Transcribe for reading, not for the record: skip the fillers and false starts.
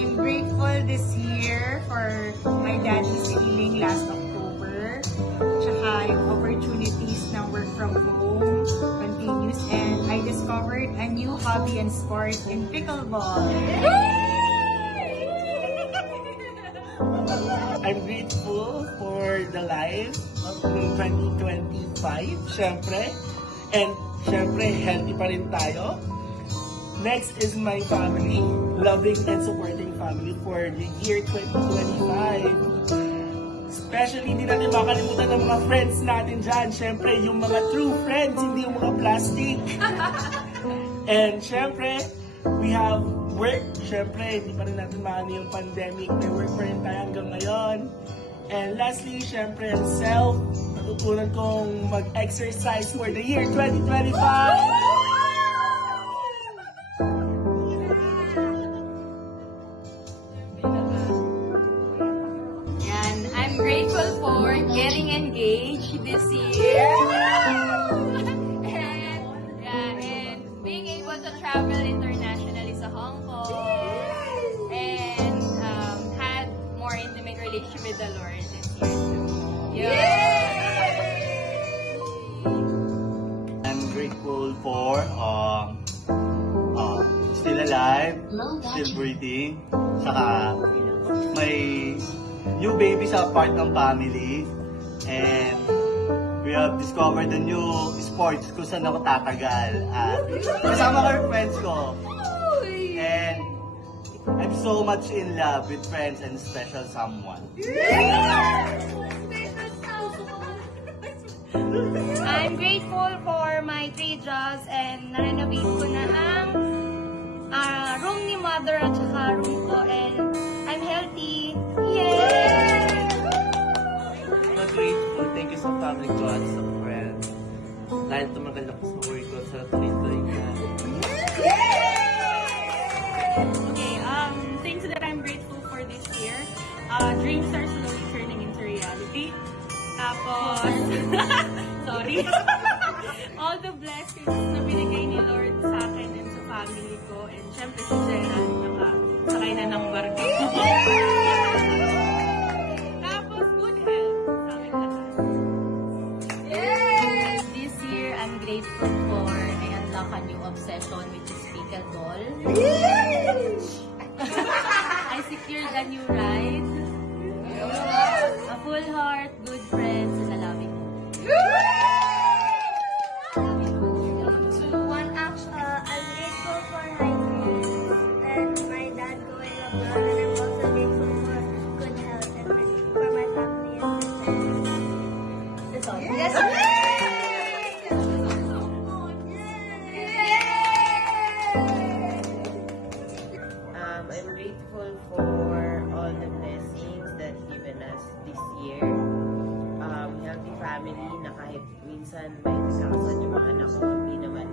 I'm grateful this year for my daddy's healing last October. Tsaka yung opportunities ng work from home continues, and I discovered a new hobby and sport in pickleball. I'm grateful for the life of 2025, syempre. And syempre, healthy pa rin tayo. Next is my family, loving and supporting family for the year 2025. Especially, hindi natin makalimutan ng mga friends natin dyan. Syempre, yung mga true friends, hindi yung mga plastic. And syempre, we have work. Syempre, hindi pa rin natin maano yung pandemic. May work pa rin tayo hanggang ngayon. And lastly, syempre, self. Natutunan kong mag-exercise for the year 2025. And I'm grateful for getting engaged this year. and being able to travel internationally sa Hong Kong. And had more intimate relationship with the Lord this year. I'm grateful for still alive, still breathing, saka may new baby sa part ng family, and we have discovered the new sports kung saan ako tatagal at kasama ko yung friends ko. And I'm so much in love with friends and special someone. I'm grateful for my 3 jobs and na-renovate ko na ang room ni mother at saka room ko, and I'm healthy. Yay! I'm grateful. Thank you sa family ko at sa friends. Dahil tumagal ako sa work ko sa tuloy-tuloy na. Okay, things that I'm grateful for this year. Dreams are slowly turning into reality. Tapos, sorry. All the blessings na binigay ni Lord sa akin and sa family ko. And syempre si Jenna, nakasakay na ng barko. Tapos, good health sa amin lahat. This year, I'm grateful for I unlock a new obsession, which is pickleball. I secured a new ride, a full heart, good friends, and a loving home. I'm grateful for hiking and my dad going abroad, and I'm also grateful for good health and for my family and my friends. That's all. Yes. I'm grateful for all the blessings that given us this year. Healthy family na kahit minsan may kasama yung mga anak ko, hindi naman